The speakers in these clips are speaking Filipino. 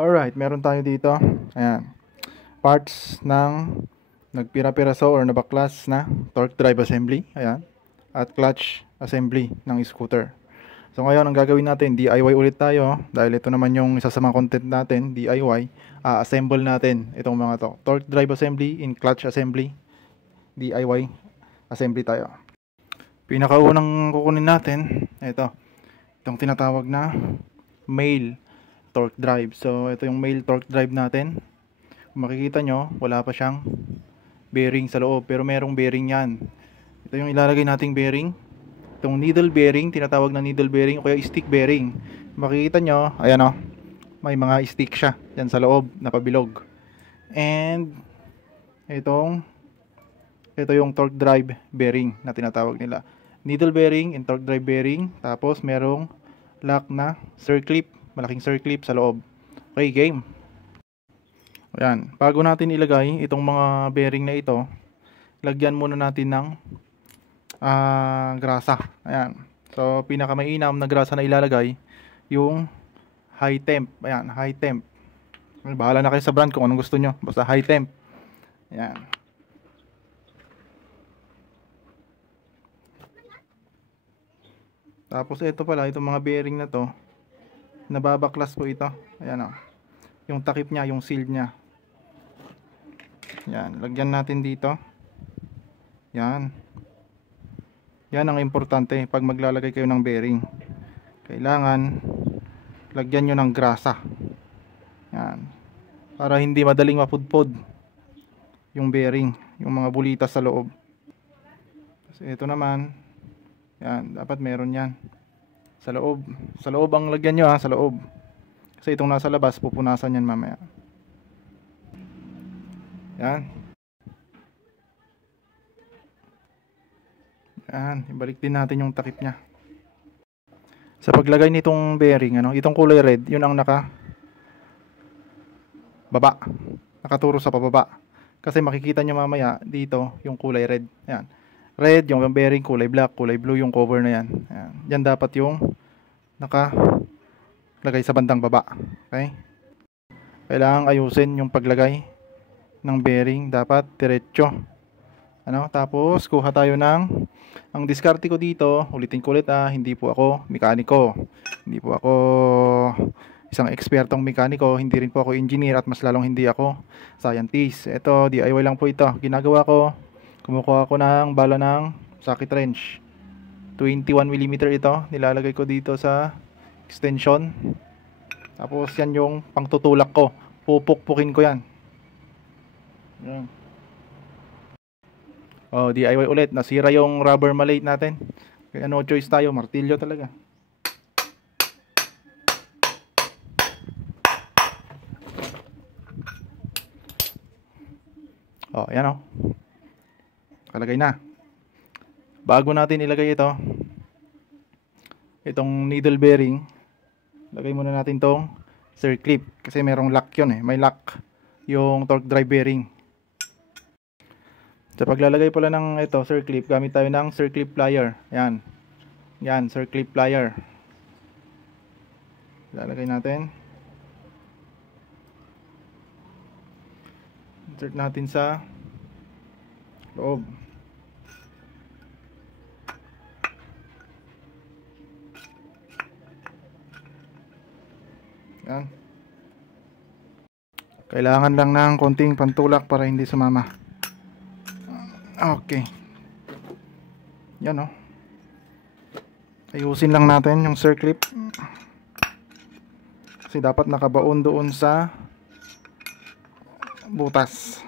Alright, meron tayo dito. Ayan. Parts ng nagpira-piraso or nabaklas na torque drive assembly. Ayan. At clutch assembly ng scooter. So ngayon, ang gagawin natin, DIY ulit tayo. Dahil ito naman yung isa sa mga content natin, DIY. Assemble natin itong mga to. Torque drive assembly in clutch assembly. DIY assembly tayo. Pinakaunang kukunin natin, itong tinatawag na male torque drive. So ito yung male torque drive natin. Kung makikita nyo, wala pa siyang bearing sa loob, pero merong bearing yan. Ito yung ilalagay nating bearing, itong needle bearing, tinatawag na needle bearing o kaya stick bearing. Makikita nyo, ayan o, may mga stick siya yan sa loob na pabilog. And ito yung torque drive bearing na tinatawag nila, needle bearing and torque drive bearing. Tapos merong lock na circlip, malaking circlip sa loob. Okay, game. Ayan, bago natin ilagay itong mga bearing na ito, lagyan muna natin ng grasa. Ayan. So pinakamainam na grasa na ilalagay yung high temp. Ayan, high temp. Bahala na kayo sa brand kung anong gusto nyo, basta high temp. Ayan. Tapos ito pala, itong mga bearing na to, nababaklas po ito. Ayan o, yung takip nya, yung seal nya. Yan, lagyan natin dito. Yan. Yan ang importante pag maglalagay kayo ng bearing. Kailangan lagyan nyo ng grasa. Yan. Para hindi madaling mapudpod yung bearing, yung mga bulitas sa loob. Kasi ito naman, yan, dapat meron yan. Sa loob. Sa loob ang lagyan nyo, sa loob. Kasi itong nasa labas, pupunasan yan mamaya. Yan. Yan, ibalik din natin yung takip nya. Sa paglagay nitong bearing, itong kulay red, yun ang baba. Nakaturo sa pababa. Kasi makikita nyo mamaya dito yung kulay red. Yan. Red yung bearing, kulay black, kulay blue yung cover na yan. Yan, yan dapat yung nakalagay sa bandang baba. Okay? Kailangan ayusin yung paglagay ng bearing, dapat diretso. Tapos kuha tayo ang diskarte ko dito, ulitin ko ulit, hindi po ako mekaniko. Hindi po ako isang ekspertong mekaniko, hindi rin po ako engineer, at mas lalong hindi ako scientist. Ito, DIY lang po ito. Ginagawa ko, kumukuha ko ng bala ng socket wrench. 21mm ito, nilalagay ko dito sa extension. Tapos yan yung pangtutulak ko. Pupukpukin ko yan. Yan. Oh, DIY ulit. Nasira yung rubber malate natin. Kaya no choice tayo, martilyo talaga. Oh, ayan oh. Kalagay na. Bago natin ilagay itong needle bearing, lagay muna natin tong circlip. Kasi merong lock yun eh. May lock yung torque drive bearing. Sa paglalagay pala ng circlip, gamit tayo ng circlip plier. Yan. Yan, circlip plier. Lalagay natin. Insert natin sa loob. Yan. Kailangan lang ng konting pantulak para hindi sumama. Okay. Yan oh. Ayusin lang natin yung circlip. Kasi dapat nakabaon doon sa butas.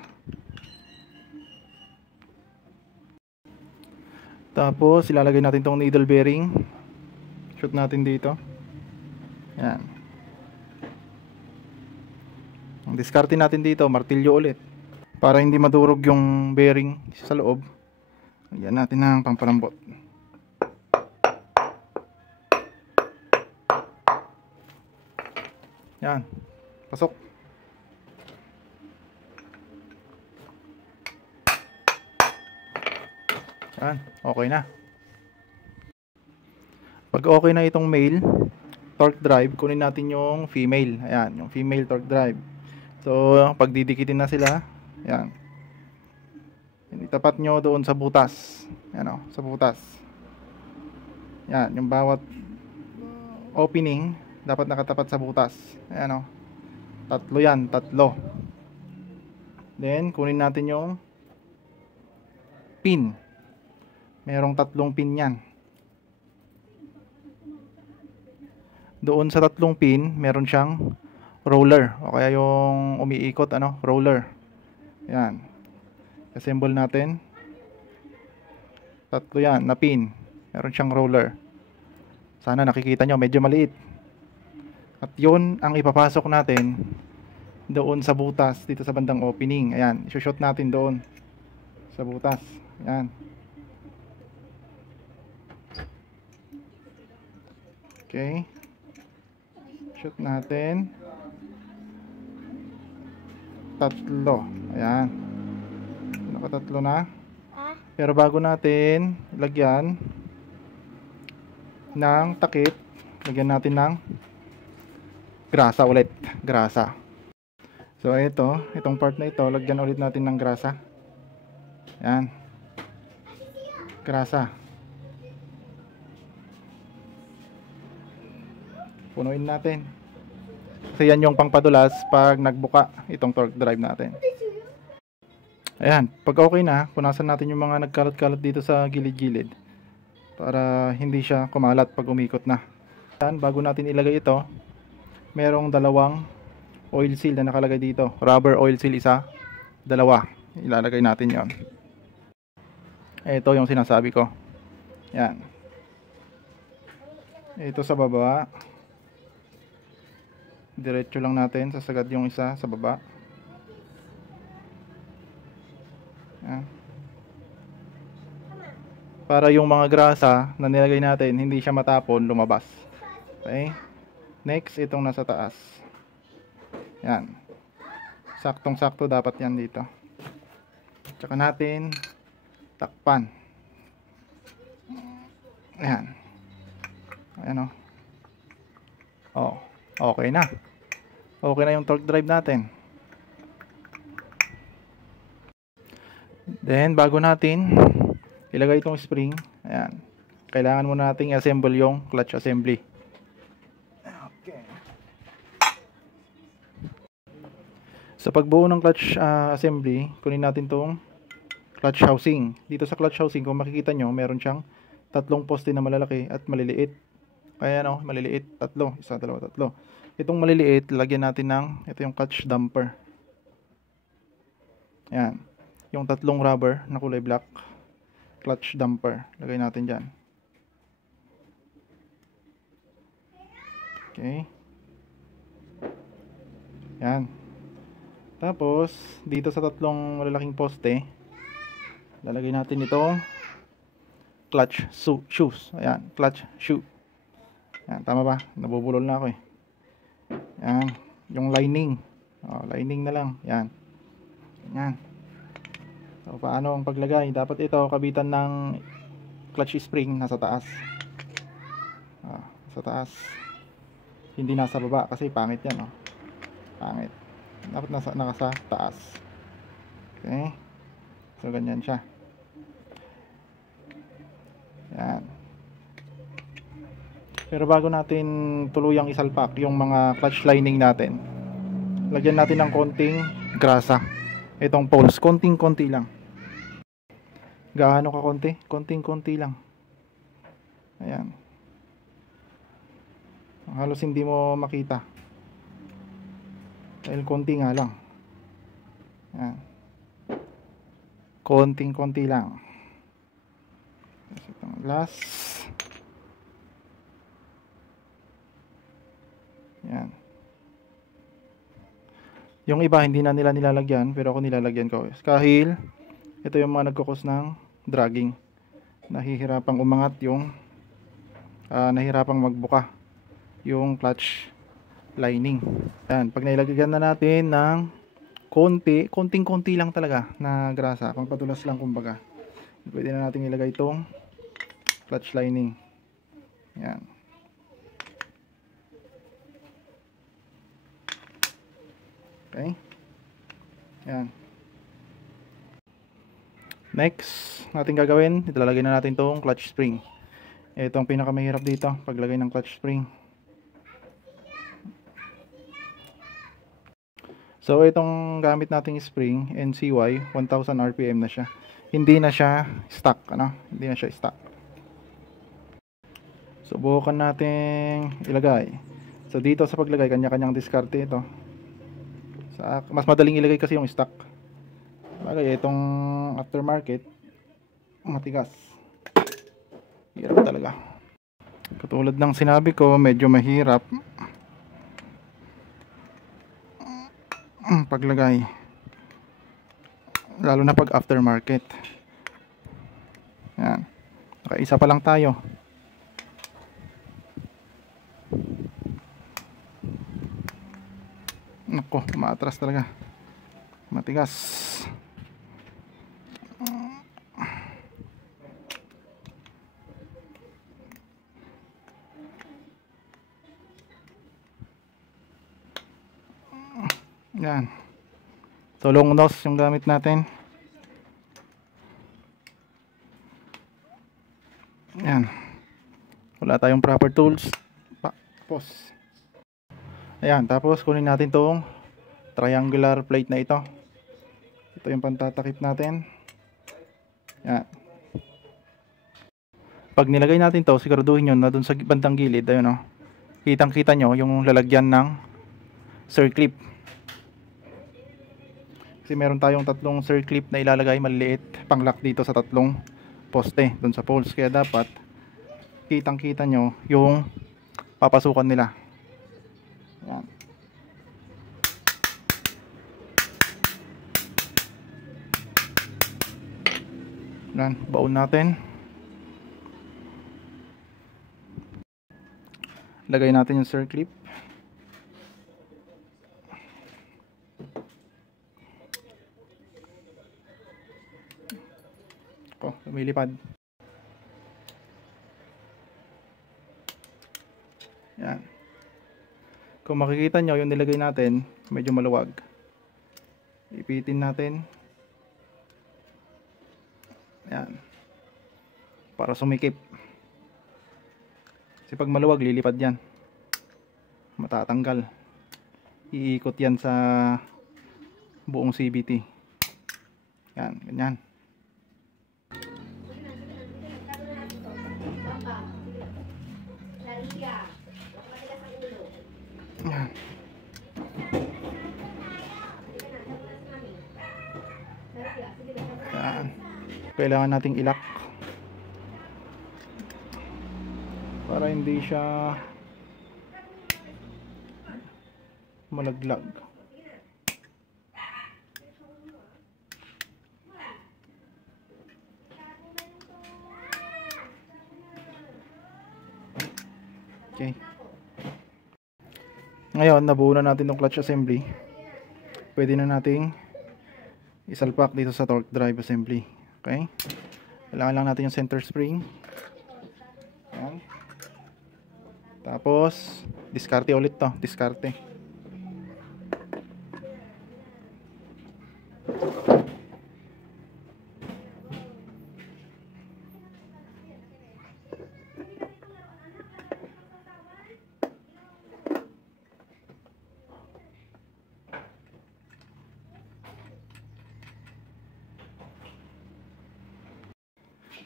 Tapos ilalagay natin tong needle bearing. Shoot natin dito. Yan. Ang diskarte natin dito, martilyo ulit. Para hindi madurog yung bearing sa loob, lagyan natin ng pampalambot. Yan. Pasok. Yan. Okay na. Pag okay na itong male, torque drive, kunin natin yung female. Ayan, yung female torque drive. So, pag didikitin na sila, ayan. Itapat nyo doon sa butas. Ayan o, sa butas. Ayan, yung bawat opening, dapat nakatapat sa butas. Ayan o. Tatlo yan, tatlo. Then, kunin natin yung pin. Merong tatlong pin yan. Doon sa tatlong pin, meron siyang roller. O kaya yung umiikot, roller. Ayan. Assemble natin. Tatlo yan, na pin. Meron siyang roller. Sana nakikita nyo, medyo maliit. At yun ang ipapasok natin doon sa butas, dito sa bandang opening. Ayan, isushoot natin doon sa butas. Ayan. Okay. Shoot natin. Tatlo. Ayan. Nakatatlo na. Pero bago natin lagyan ng takip, lagyan natin ng grasa ulit. Grasa. So itong part na ito, lagyan ulit natin ng grasa. Ayan. Grasa. Punuin natin. Kasi yan yung pangpadulas pag nagbuka itong torque drive natin. Ayan, pag okay na, punasan natin yung mga nagkalat-kalat dito sa gilid-gilid para hindi siya kumalat pag umikot na. Ayan, bago natin ilagay ito, merong dalawang oil seal na nakalagay dito. Rubber oil seal isa, dalawa. Ilalagay natin yon. Ito yung sinasabi ko. Ayan. Ito sa baba. Diretso lang natin, sasagad yung isa sa baba. Ayan. Para yung mga grasa na nilagay natin hindi siya matapon, lumabas. Okay? Next, itong nasa taas. Yan. Saktong-sakto dapat yan dito. Tsaka natin takpan. Ayan. Ayan o. Oh, okay na. Okay na yung torque drive natin. Then, bago natin ilagay itong spring, ayan, kailangan muna natin i-assemble yung clutch assembly. Okay. Sa pagbuo ng clutch assembly, kunin natin itong clutch housing. Dito sa clutch housing, kung makikita nyo, meron siyang tatlong poste na malalaki at maliliit. Kaya maliliit, tatlo, isa, dalawa, tatlo. Itong maliliit, lagyan natin ng, ito yung clutch damper. Ayan. Yung tatlong rubber na kulay black, clutch damper, lagay natin dyan. Okay. Yan. Tapos, dito sa tatlong malalaking poste, lalagay natin itong clutch shoes. Ayan, clutch shoe. Ayan, tama ba? Nabubulol na ako eh. Ayan, yung lining. Lining na lang. Ayan. Ayan. So, paano ang paglagay? Dapat ito kabitan ng clutch spring nasa taas. Sa taas. Hindi nasa baba kasi pangit yan. Pangit. Dapat nasa taas. Okay. So, ganyan siya. Yan. Pero bago natin tuluyang isalpak yung mga clutch lining natin, lagyan natin ng konting grasa. Itong poles, konting-konti lang. Gaano ka konti? Konting-konti lang. Ayan. Halos hindi mo makita. Dahil konti nga lang. Ayan. Konting-konti lang. Itong last. Ayan. Yung iba hindi na nila nilalagyan, pero ako nilalagyan ko. Kahil ito yung mga nagkukos ng dragging. Nahihirapang umangat yung nahihirapang magbuka yung clutch lining. Ayan, pag nailagyan na natin ng konting-konti lang talaga na grasa, pangpadulas lang kumbaga, pwede na natin ilagay itong clutch lining. Ayan. Okay? Yan. Next, natin gagawin, ilalagay na natin tong clutch spring. Ito ang pinakamahirap dito, paglagay ng clutch spring. So, itong gamit nating spring, NCY, 1000 RPM na siya. Hindi na siya stock, ano? Hindi na siya stock. Subukan natin ilagay. So, dito sa paglagay, kanya-kanyang diskarte ito. Mas madaling ilagay kasi yung stock. Bagay, itong aftermarket, matigas. Hirap talaga. Katulad ng sinabi ko, medyo mahirap paglagay. Lalo na pag aftermarket. Yan. Nakaisa pa lang tayo. Nako, maatras talaga. Matigas. Yan. So, long nose yung gamit natin. Yan. Wala tayong proper tools. Tapos. Ayan. Tapos, kunin natin tong triangular plate na ito. Ito yung pantatakip natin. Yan. Pag nilagay natin to, siguraduhin nyo na dun sa bandang gilid, ayun o. Kitang kita nyo yung lalagyan ng circlip. Kasi meron tayong tatlong circlip na ilalagay maliliit pang-lock dito sa tatlong poste dun sa poles. Kaya dapat kitang kita nyo yung papasukan nila. Yan. Yan, baon natin. Lagay natin yung circlip. Lumilipad. Yan. Kung makikita nyo yung nilagay natin, medyo maluwag. Ipitin natin. Yan. Para sumikip. Kasi pag maluwag, lilipad yan. Matatanggal. Iikot yan sa buong CVT. Yan, ganyan. Yan. Yan. Kailangan nating ilak para hindi siya malaglag. Okay. Ngayon, nabuo na natin yung clutch assembly. Pwede na nating isalpak dito sa torque drive assembly. Okay? Kailangan lang natin yung center spring. Ayan. Tapos, diskarte ulit to. Diskarte.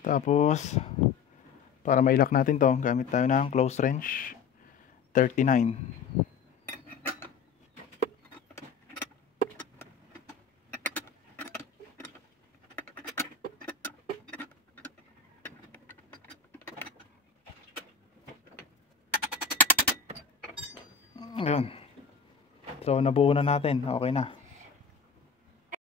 Tapos, para mailak natin to, gamit tayo ng close wrench 39. Ayun. So, nabuo na natin. Okay na.